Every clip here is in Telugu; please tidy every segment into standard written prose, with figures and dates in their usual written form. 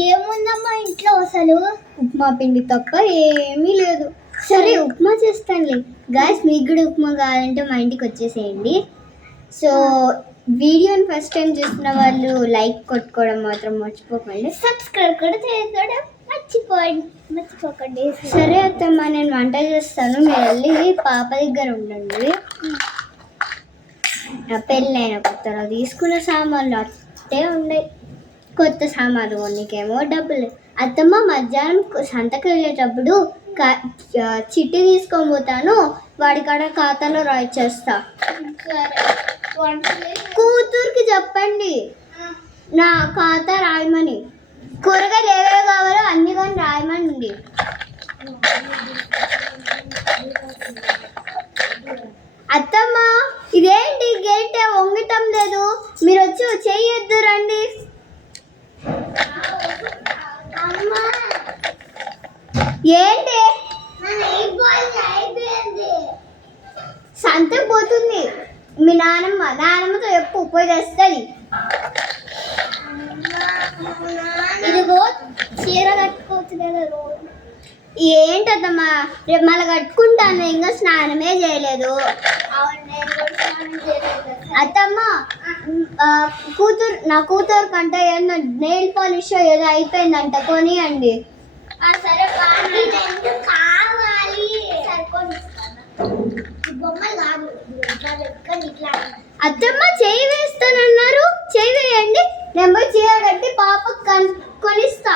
ఏముందమ్మా ఇంట్లో అసలు? ఉప్మా పిండి తప్ప ఏమీ లేదు. సరే ఉప్మా చేస్తానులే. గాయస్ మీకు కూడా ఉప్మా కావాలంటే మా ఇంటికి వచ్చేసేయండి. సో వీడియోని ఫస్ట్ టైం చూస్తున్న వాళ్ళు లైక్ కొట్టుకోవడం మాత్రం మర్చిపోకండి. సబ్స్క్రైబ్ కూడా చేయడం మర్చిపోకండి. సరే అత్తమ్మ నేను వంట చేస్తాను, మీరు వెళ్ళి పాప దగ్గర ఉండండి. నా పెళ్ళైన కొత్తలో తీసుకున్న సామాన్లు అట్టే ఉన్నాయి. కొత్త సామాన్లు కొన్నికేమో డబ్బులు. అత్తమ్మ మధ్యాహ్నం సంతకు వెళ్ళేటప్పుడు చిట్టి తీసుకొని పోతాను, వాడి కాడ ఖాతాలో రాయిచేస్తా. కూతురికి చెప్పండి నా ఖాతా రాయమని, కూరగాయలు ఏవేవి కావాలో అన్ని కానీ రాయమని. అత్తమ్మ ఇదేంటి గేట్ వంగటం లేదు, మీరు వచ్చి చేయొద్దు రండి. ఏంటి సంతకు పోతుంది మీ నానమ్మతో ఎప్పుడు పోయి తెస్తుంది. ఇదిగో చీర కట్టుకోవచ్చు కదా రోజు. ఏంటమ్మా రేపు మళ్ళీ కట్టుకుంటాను, ఇంకా స్నానమే చేయలేదు. అత్తమ్మ నా కూతురు కంటే ఏమన్నా నెయిల్ పాలిష్ ఏదో అయిపోయిందంట, కొనియండి. సరే కావాలి. అత్తమ్మ చేయి వేస్తానన్నారు, చేయి వేయండి, నేను పోయి చీర కట్టి పాపకు కొనిస్తా.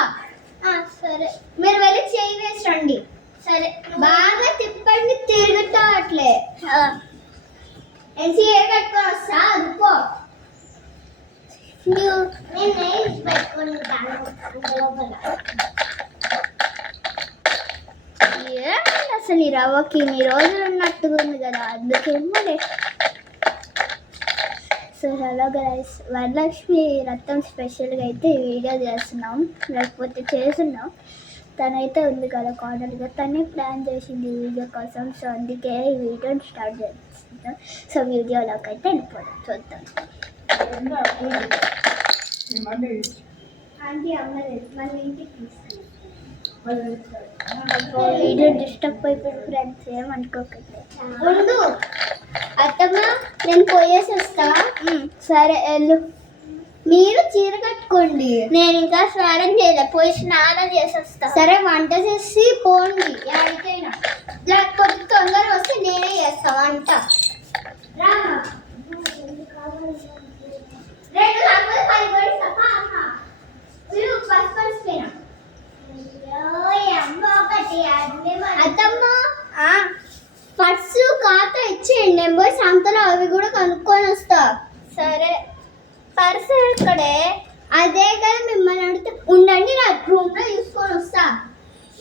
సరే మీరు వెళ్ళి చేయి వేసి రండి. సరే బాగా తిప్పండి, తిరుగుతా అట్లే. నేను చీర కట్టుకొని వస్తా, అదుకో. నేను పెట్టుకొని అసలు ఈ రవ్వకి ఇన్ని రోజులు ఉన్నట్టుగా ఉంది కదా, అందుకేమో. సో హలో గైస్, వరలక్ష్మి రత్నం స్పెషల్గా అయితే ఈ వీడియో చేస్తున్నాం, లేకపోతే చేస్తున్నాం. తనైతే ఉంది కదా కాటన్గా, తనే ప్లాన్ చేసింది ఈ వీడియో కోసం. సో అందుకే ఈ వీడియోని స్టార్ట్ చేస్తున్నాం. సో వీడియోలోకి అయితే వెళ్ళిపోదాం, చూద్దాం. ఆంటీ అమ్మలేదు, మళ్ళీ ఇంటికి తీసుకున్నాం. వీడియో డిస్టర్బ్ అయిపోయింది ఫ్రెండ్స్, ఏమనుకోకండి. ముందు అత్తమ్మ నేను పోయేసి వస్తా. సరే వెళ్ళు, మీరు చీర కట్టుకోండి. నేను ఇంకా స్నానం చేయలే, పోయి స్నానం చేసి వస్తా. సరే వంట చేసి పోండి ఎక్కడికైనా, లేకపోతే తొందరగా వస్తే నేనే చేస్తా వంట. రామా అత్తమ్మ పర్సు ఖాతా ఇచ్చేయండి, నేను పోయి సంతలో అవి కూడా కనుక్కొని వస్తా. సరే పర్సు ఇక్కడే, అదే కదా మిమ్మల్ని అడిగితే. ఉండండి, నా రూమ్లో తీసుకొని వస్తా.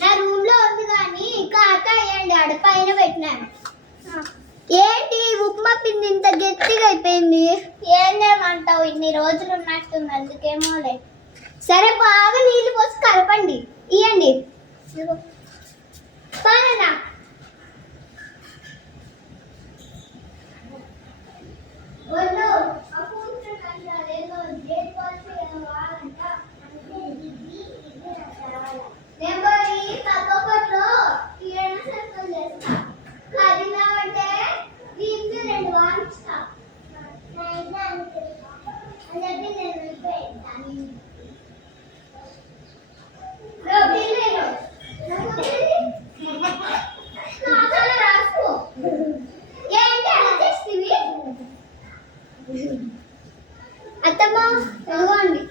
నా రూమ్లో ఉంది కానీ ఖాతా వేయండి, ఆడ పైన పెట్టినాను. ఏంటి ఉప్మా పిండి ఇంత గట్టిగా అయిపోయింది? ఏం చేయమంటావు, ఇన్ని రోజులు ఉన్నట్టుంది, అందుకేమోలే. సరే బాగా నీళ్ళు పోసి కలపండి, ఇవ్వండి. పాలనా అత్తమ్మ ఇదిగోండి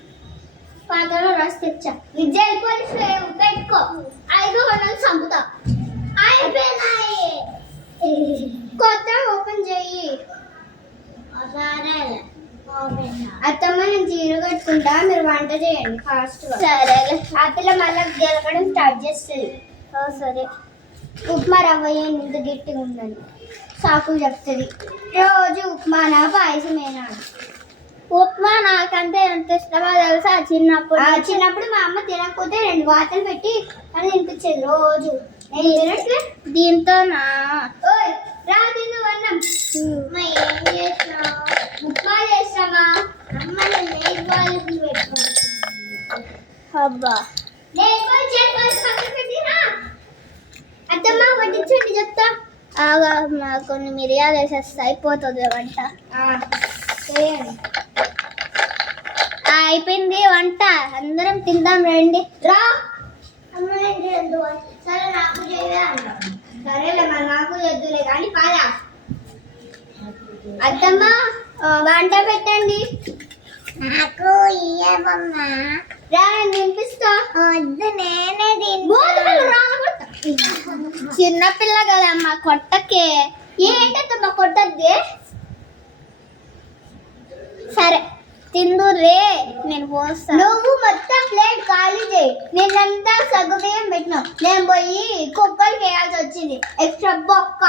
పాతలో రాసి తెచ్చా. విజయ్ పోలీసు పెట్టుకో, 500 చంపుతా. అయిపోయినాయి, కొత్త ఓపెన్ చెయ్యి. అత్తమ్మ నేను చీర కట్టుకుంటా, మీరు వంట చేయండి ఫాస్ట్. సరే ఆ పిల్ల మళ్ళీ గెలకడం స్టార్ట్ చేస్తుంది. సరే ఉప్మా రవ్వ ఇంత గట్టిగా ఉందని సాకులు చెప్తుంది. రోజు ఉప్మానా పాయసమేనా? ఉప్మా నాకంటే ఎంత ఇష్టమో తెలుసా. చిన్నప్పుడు మా అమ్మ తినకపోతే 2 వాతలు పెట్టి అని తినిపించేది రోజు. నేను తినట్లే దీంతో రా తిను అన్నం. ఏం చేసినా ఉప్మా చేస్తామా? అమ్మ నేను పెట్టుకో. అబ్బా అత్తమ్మ వడ్డించండి చెప్తా. కొన్ని మిరియాలు వేసేస్తా అయిపోతుంది వంట. అయిపోయింది వంట, అందరం తిందాం రండి. రా సరే నాకు సరేలే మరి నాకు చేద్దులే కానీ పాలా. అత్తమ్మ వంట పెట్టండి. నాకు ఇయ్యమమ్మా. రా నేను తినిపిస్తా. వద్దు నేనే చిన్నపిల్ల కదమ్మా కొట్టకే. ఏంటమ్మా కొట్టద్దే. సరే తిందు రే, నేను పోస్తా. నువ్వు మొత్తం ప్లేట్ ఖాళీ చేయి. నేనంతా సగ్గుబియ్యం పెట్టినావు, నేను పోయి కుక్కర్కి వేయాల్సి వచ్చింది. ఎక్స్ట్రా బొక్క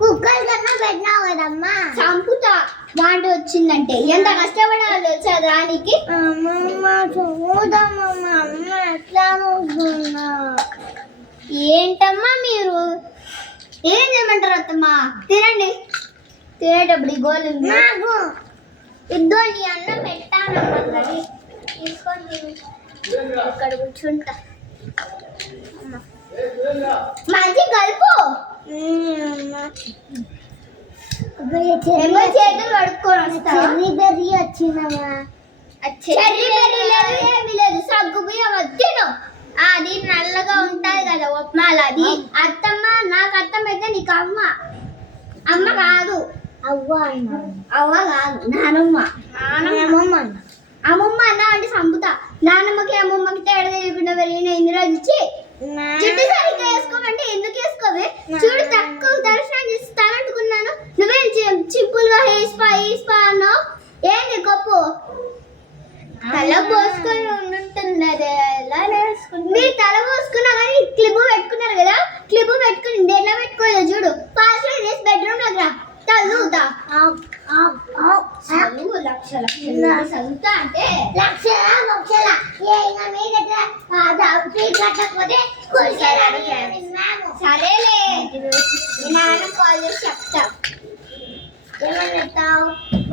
కుక్కర్ కన్నా పెట్టినావు కదమ్మా. చంపుతా మాట వచ్చిందంటే. ఎంత కష్టపడాలి తెలుసా దానికి. ఏంటమ్మా మీరు ఏం చేయమంటారు అత్తమ్మా? తినండి. తినేటప్పుడు ఈ గోలు ఇద్దో నీ అన్నం పెట్టానమ్మా. తీసుకొని ఇక్కడ కూర్చుంటా. మంచి కలుపు. చేతులు పడుకొని వస్తా. చెర్రీ బెర్రీ వచ్చిందమ్మా. చెర్రీ బెర్రీ లేదు ఏమి లేదు. సగ్గు బియ్యం తిను. అది నల్లగా ఉంటాయి కదా ఉప్మాలు. అది అత్తమ్మ. నాకు అత్తమ్మ అయితే నీకు అమ్మ. అమ్మ కాదు అవ్వ. అవ్వ కాదు నానమ్మ. అమ్మమ్మ అమ్మమ్మ అన్న అంటే చంపుతా. నానమ్మకి అమ్మమ్మకి తేడా తెలియకుండా వెళ్ళిన ఇందురాజు ఇచ్చి జుట్టు సరిగ్గా వేసుకోమంటే ఎందుకు వేసుకోవే? చూడు తక్కువ దర్శనం చేసి తలంటుకున్నాను. నువ్వే సింపుల్గా హేస్పా అన్నావు. ఏంటి గొప్పు? తల పోసుకొని ఉంటుంటుంది. అది ఎలా వేసుకుంటుంది? మీరు తల పోసుకున్నా కానీ క్లిప్ పెట్టుకున్నారు కదా. క్లిప్ పెట్టుకుని ఎట్లా పెట్టుకోలేదు చూడు. ఫాస్ట్ చేసి బెడ్రూమ్ దగ్గర చదువుతా. చదువు లక్ష చదువుతా అంటే లక్షల సరేలే నాన్న కాల్ చేసి చెప్తా. ఏమని చెప్తావు?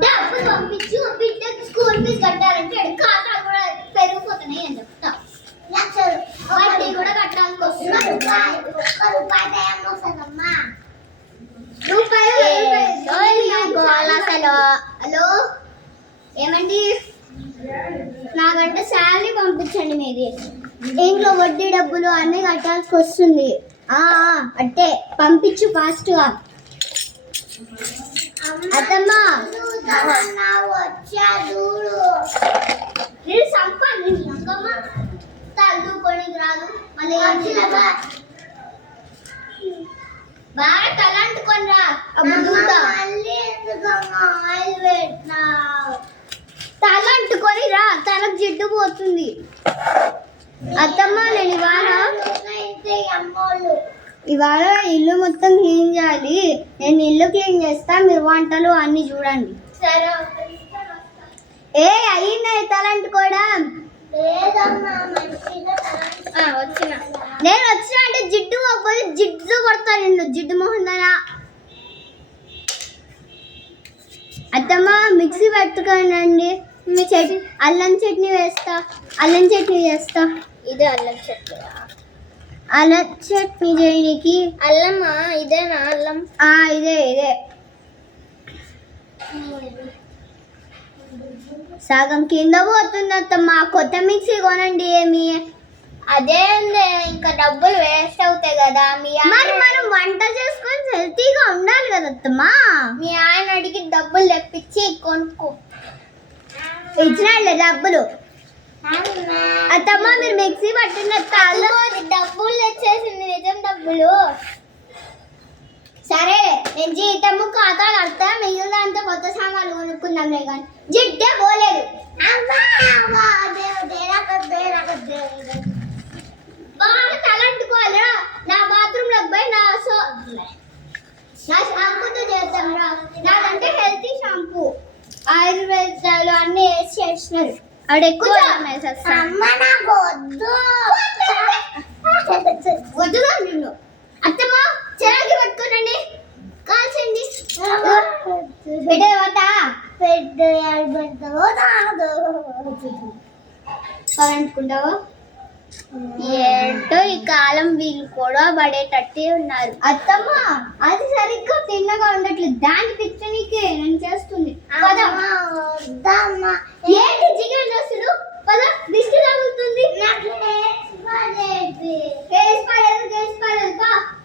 డబ్బులు పంపించు, బిడ్డకి స్కూల్ ఫీజు కట్టాలంటే ఖాతాలు కూడా పెరిగిపోతున్నాయి అని చెప్తా. లక్షలు వడ్డీ కూడా కట్టాల్సి వస్తుంది. హలో ఏమండి? నాకంటే శాలరీ పంపించండి. మీది ఇంట్లో వడ్డీ డబ్బులు అన్నీ కట్టాల్సి వస్తుంది. అంటే పంపించు ఫాస్ట్గా. అత్తమ్మా నేను సంపాది తల్లుకొని రాదు. మళ్ళీ బాగా తలంటుకొని రా. తలంటుకొని రా, తలకు జిడ్డు పోతుంది. అత్తమ్మ నేను ఇవాళ ఇల్లు మొత్తం క్లీన్ చేయాలి. నేను ఇల్లు క్లీన్ చేస్తా, మీరు వంటలు అన్ని చూడండి. సరే అయ్యింది తలంటుకోవడం. నేను వచ్చిన అంటే జిడ్డు పోకపోతే జిడ్డు కొడతాను నిన్ను. జిడ్డు మొహందనా. అత్తమ్మ మిక్సీ పెట్టుకోనండి. మీ చట్నీ అల్లం చట్నీ వేస్తా. అల్లం చట్నీ చేస్తా. ఇదే అల్లం చట్నీ. అల్లం చట్నీ చేయడానికి అల్లమా? ఇదేనా అల్లం? ఇదే సగం కింద పోతుంది అత్తమ్మ. కొత్త మిక్సీ కొనండి. ఏమి అదే ఇంకా డబ్బులు వేస్ట్ అవుతాయి కదా. మరి మనం వంట చేసుకొని హెల్తీగా ఉండాలి కదా అత్తమ్మ. మీ ఆయన అడిగి డబ్బులు తెప్పించి కొనుక్కో. ఇచ్చినాడులే డబ్బులు. అత్తమ్మ మీరు మిక్సీ పట్టిన డబ్బులు తెచ్చేసింది. నిజం డబ్బులు. సరే నేను జీతము ఖాతా కడతా. మిగిలిన అంతా కొత్త సామాన్లు కొనుక్కుందాం. కానీ జిడ్డే పోలేదు. బాగా తలంటుకోవాలిరా. నా బాత్రూమ్ లోకి పోయి నా షాంపూతో చేద్దాం రా. నాదంటే హెల్తీ షాంపూ. ఆయుర్వేదాలు అన్ని వేసి చేసినారు. అక్కడ ఎక్కువ వద్దుగా నిన్ను. అత్తమ్మ చెరాకి పట్టుకోనండి. కాల్చండి. పెట్టే వద్దా? పెట్టే పగంటుకుంటావా? ఏంటో ఈ కాలం వీళ్ళు కూడా పడేటట్టే ఉన్నారు. అత్తమ్మ అది సరిగ్గా తిన్నగా ఉండట్లేదు, దాన్ని పిచ్చనీకే నేను చేస్తుంది. ఏంటి జిగేల్ డ్రెస్సులు? పద దిష్టి తగులుతుంది.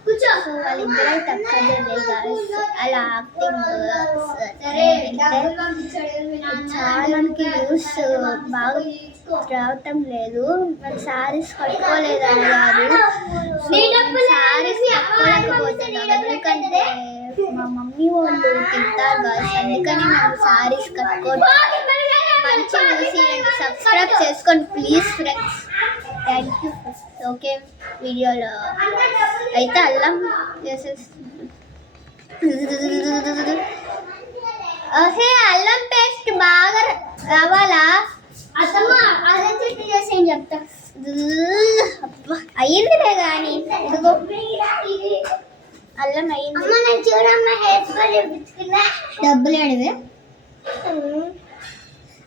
కూర్చో. వాళ్ళిద్దరూ అలా చాలా మందికి వ్యూస్ బాగా రావటం లేదు. మరి సారీస్ కట్టుకోలేదు అన్నారు. సారీస్ కట్టుకోలేకపోతున్నాం ఎందుకంటే మా మమ్మీ వాళ్ళు తింటారు కదా, అందుకని మేము సారీస్ కట్టుకోవడం. మంచి చూసి సబ్స్క్రైబ్ చేసుకోండి please friends. Thank you. Okay వీడియోలో అయితే అల్లం వేసేస్తుంది. అల్లం పేస్ట్ బాగా రావాలా? అసలు అదే చెట్టు చేసి ఏం చెప్తా. అయ్యిందిలే కానీ ఇదిగో అల్లం అయ్యింది. డబ్బులు అడివే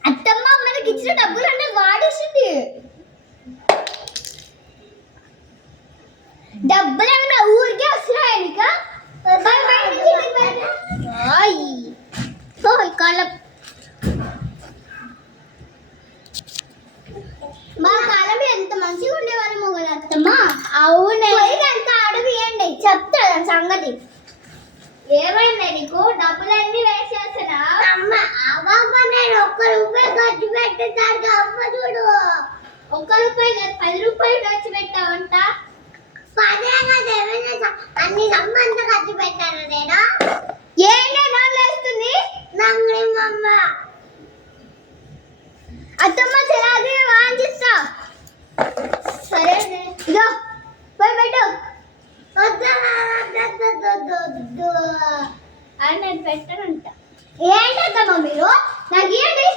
అత్తమ్మ, మనకి ఇచ్చిన డబ్బులు అంటే వాడేసింది. డబ్బులు ఏమైనా ఊరికే వస్తున్నాయి ఇంకా కాలం మా కాలంలో ఎంత మంచిగా ఉండేవాళ్ళమో కదా అత్తమ్మ. అవునే, ఎంత అడుగుయండి చెప్తాను సంగతి. ఏమైంది నీకు? డబ్బులన్నీ వేసేస్తున్నా? అమ్మ నేను ₹1 ఖర్చు పెట్టేసరికి అమ్మ చూడు, ₹1 10 రూపాయలు ఖర్చు పెట్టావంట. అన్ని అమ్మంత ఖర్చు పెట్టాను నేను. ఏంటేస్తుంది అత్తమ్మ సరే వాంచిస్తా. సరే ఇదో పోయి పెట్టు. అని నేను పెట్టనంట. ఏంటమ్మా మీరు నాకు ఇవ్వండి.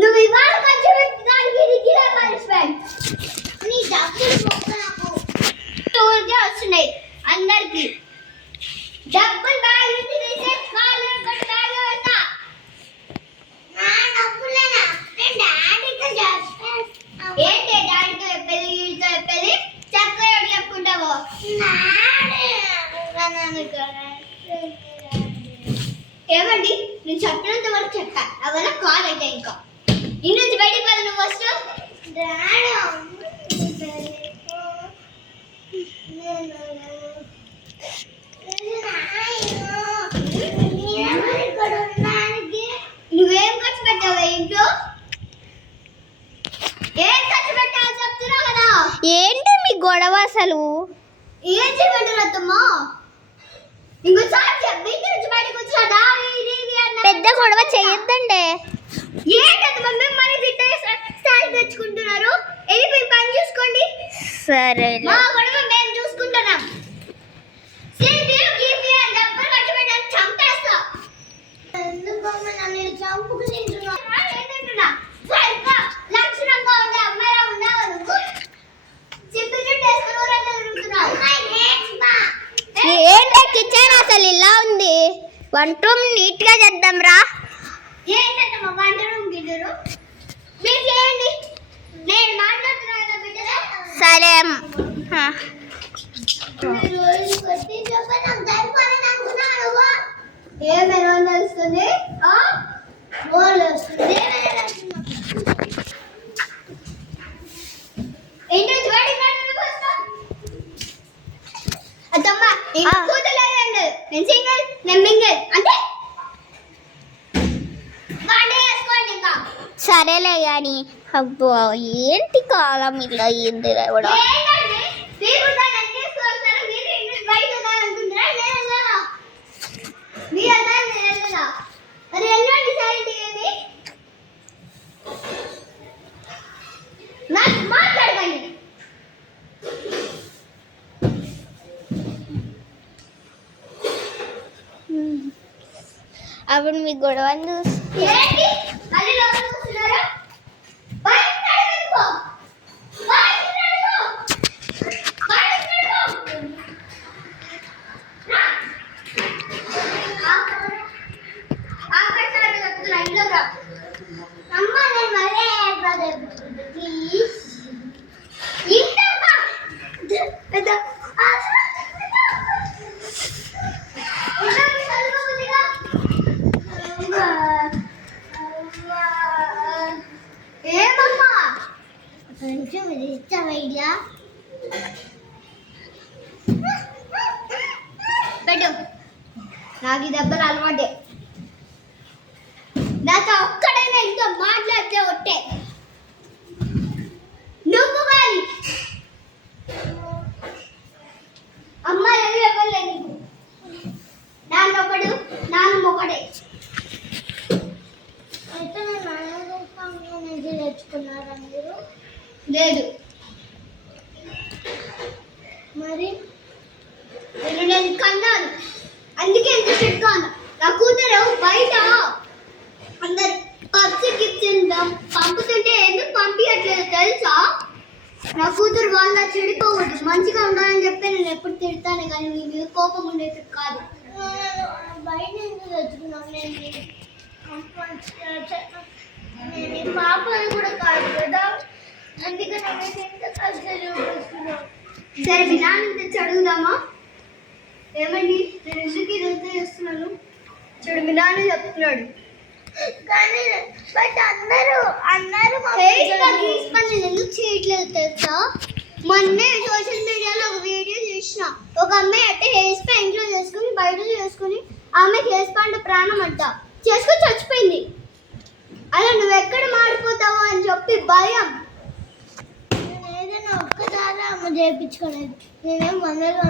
నువ్వు ఇవాళ ఖర్చు పెట్టడానికి నీ డబ్బులు వస్తున్నాయి అందరికి. డబ్బులు బ్యాగ్ తీసే కాళ్ళు ఏంటి డాడీతో చెప్పేది చక్కగా చెప్పుకుంటావు. ఏమండి నేను చెప్పినంత వరకు చెప్తా, అవన్న కాల్ అయితే ఇంకా ఇంటి నుంచి బయటికి వెళ్ళి నువ్వు ఫస్ట్. నువ్వేం ఖర్చు పెట్టావా ఇంట్లో? ఏం ఖర్చు పెట్టావో చెప్తున్నావు కదా. ఏంటి మీ గొడవ అసలు? ఏం చెప్పంటారు అత్తమ్మా? ఇంకోసారి చెప్పి ఇంటి నుంచి బయటకు వచ్చా పెద్ద గొడవ చేయొద్దండి. ఏంటమ్మా మిమ్మల్ని తిట్టేసి తెచ్చుకుంటున్నారు? వెళ్ళిపోయి పని చూసుకోండి. సరే మా గొడవ మేము చూసుకుంటున్నాం. చంపేస్తా. ఎందుకమ్మా నన్ను చంపుకు తింటున్నా? లక్షణంగా ఉండే అమ్మాయిలా ఉన్నావా నువ్వు? ఏంటి కిచెన్ అసలు ఇలా ఉంది? వంట రూమ్ నీట్ గా చేద్దాం రా. ఏంటమ్మా వంట రూమ్ గిద్దరు మీరు చేయండి, నేను మాట్లాడుతున్నా బిడ్డరా. సరే ఏమైనా వస్తుంది అత్తమ్మ. కూతులేదండి, నేను సింగిల్, నేను మింగిల్ అంటే సరేలే కానీ. అబ్బో ఏంటి కాలం ఇలా అయ్యింది కూడా. మాట్లాడకండి. అప్పుడు మీ గొడవ చూసి ఏమమ్మా కొంచెం ఇష్టమైనా పెట్టు. నాకు ఈ దెబ్బలు అలవాటే. నాతో ఒక్కడైనా ఇంకా మాట్లాడితే ఒట్టే. నువ్వు కానీ అమ్మ ఎవరు నీకు నాన్న ఒకడు నాన్న ఒకడే. అయితే నేను నేర్చుకున్నారా మీరు? లేదు. మరి నేను కన్నాను, అందుకే ఎంత చెట్టాను. నా కూతురు బయట అందరు పప్స్ గిఫ్ట్స్ పంపుతుంటే ఎందుకు పంపించట్లేదు తెలుసా? నా కూతురు వాళ్ళ చెడిపోవద్దు, మంచిగా ఉండాలని చెప్పి నేను ఎప్పుడు తిడతాను, కానీ మీ మీద కోపం ఉండేది కాదు. బయట ఎందుకు తెచ్చుకున్నాను? నేను పాపని కూడా కాదు కదా, అందుకే నేను ఎంత కష్టాలు చూపిస్తున్నాను. సరే మీ నాన్న తెచ్చి అడుగుదామా? ఏమండి నేను ఎందుకు ఇదంతా చేస్తున్నాను? చూడు మీ నాన్న చెప్తున్నాడు. కానీ బట్ అందరూ ఎందుకు చేయట్లేదు తెలుసా? మొన్నే సోషల్ మీడియాలో ఒక వీడియో చూసిన. ఒక అమ్మాయి అంటే హెయిర్ స్పా ఇంట్లో చేసుకుని బయట చేసుకుని ఆమెకి హెయిర్ స్పా అంటే ప్రాణం అంట చేసుకుని చచ్చిపోయింది. అలా నువ్వు ఎక్కడ మాడిపోతావో అని చెప్పి భయం. ఏదైనా ఒక్కసారి అమ్మ చేయించుకోలేదు. నేనేం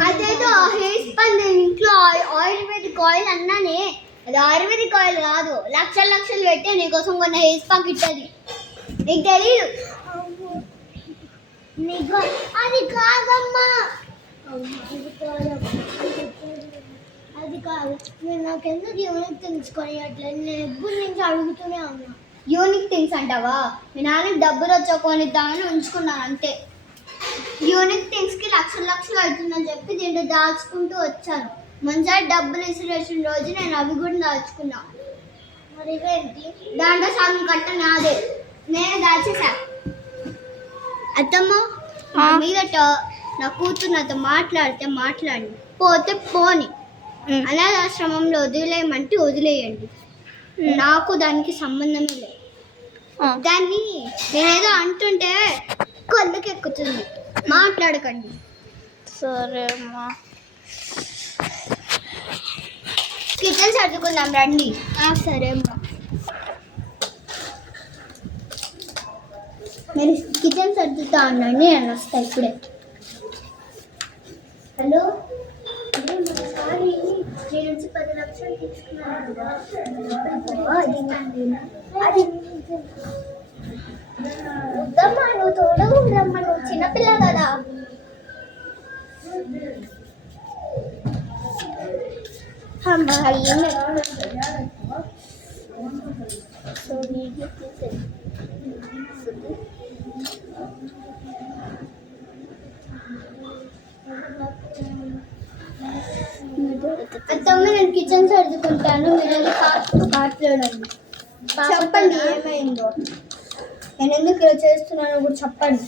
అదేదో హెయిర్ స్పా నేను ఇంట్లో ఆయుర్వేదిక్ ఆయిల్ అన్నానే, అది ఆయుర్వేదిక్ ఆయిల్ కాదు. లక్షలు లక్షలు పెట్టి నీకోసం కొన్న హెయిర్ స్పా గిట్టది, నీకు తెలియదు. నీకు అది కాదమ్మా, అది కాదు. నేను నాకెందుకు యూనిక్ థింగ్స్ కొనియట్లేదు? నేను ఎప్పుడు నుంచి అడుగుతూనే ఉన్నా. యూనిక్ థింగ్స్ అంటావా? మీ నాన్నకి డబ్బులు వచ్చా కొనిద్దామని ఉంచుకున్నాను అంతే. యూనిక్ థింగ్స్కి లక్షలు లక్షలు అవుతుందని చెప్పి దీంట్లో దాచుకుంటూ వచ్చాను. మంచిగా డబ్బులు ఇసిరేసిన రోజు నేను అవి కూడా దాచుకున్నా. మరి ఏంటి? దాంట్లో సగం కట్ట నాదే, నేను దాచేసా. అత్తమ్మ మీదట నా కూతురు నాతో మాట్లాడితే మాట్లాడి, పోతే పోని. అనాథాశ్రమంలో వదిలేయమంటే వదిలేయండి, నాకు దానికి సంబంధమే లేదు. దాన్ని నేనేదో అంటుంటే కళ్ళకి ఎక్కుతుంది, మాట్లాడకండి. సరే అమ్మా. కిచెన్ సర్దుకుందాం రండి. సరే అమ్మా. నేను కిచెన్ సర్దుతా అన్నాండి, నేను వస్తాను ఇప్పుడే. హలో, సారీ నేను నుంచి 10 లక్షలు తీసుకున్నాను కదా, అది వద్దమ్మా, నువ్వు తోడగా ఉండమ్మా, నువ్వు చిన్నపిల్ల కదా. అమ్మా అత్తమ్మ నేను కిచెన్ సర్దుకుంటాను, మీరు మాట్లాడండి. చెప్పండి ఏమైందో, నేను ఎందుకు ఇలా చేస్తున్నానో కూడా చెప్పండి.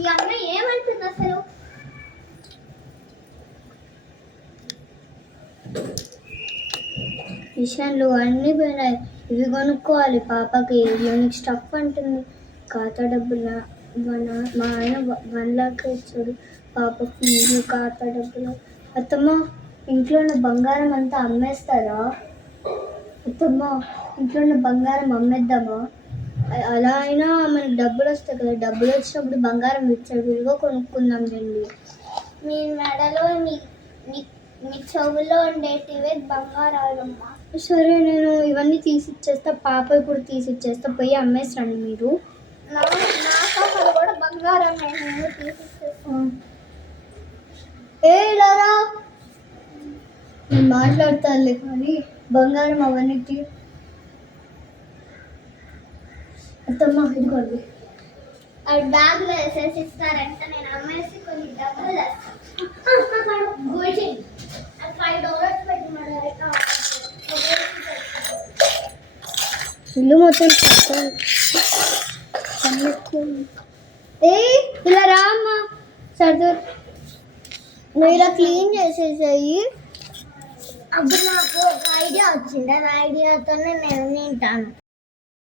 ఈ అమ్మాయి ఏమంటుంది అసలు? విషయాలు అన్నీ పోయినాయి. ఇవి కొనుక్కోవాలి పాపకి, యూనిక్ స్టఫ్ అంటుంది. ఖాతా డబ్బులు మా ఆయన 1 lakh ఇచ్చాడు పాపకి ఫీజు, ఖాతా డబ్బులు. అత్తమ్మ ఇంట్లో ఉన్న బంగారం అంతా అమ్మేస్తారా? అత్తమ్మ ఇంట్లో ఉన్న బంగారం అమ్మేద్దామా? అలా అయినా మనకు డబ్బులు వస్తాయి కదా, డబ్బులు వచ్చినప్పుడు బంగారం విడిగా కొనుక్కుందాం రండి. మీ మెడలో నీ చెవుల్లో ఉండేటివే బంగారాలమ్మా. సరే నేను ఇవన్నీ తీసిచ్చేస్తా, పాప ఇప్పుడు తీసిచ్చేస్తా, పోయి అమ్మేసండి మీరు. నా పాప కూడా బంగారం నేను తీసిచ్చేస్తాను. ఏలారా నేను మాట్లాడతానులే, కానీ బంగారం అవన్నీ అత్తమ్మ ఇదిగోండి. అది బ్యాగ్లో వేసేసి ఇస్తారంట, నేను అమ్మేసి కొన్ని డబ్బులు $5 పెట్టి ఇల్లు మొత్తం ఏ ఇలా రా అమ్మా సర్దు నువ్వు ఇలా క్లీన్ చేసేసాయి. అప్పుడు నాకు ఒక ఐడియా వచ్చింది. ఆ ఐడియాతోనే నేను తింటాను.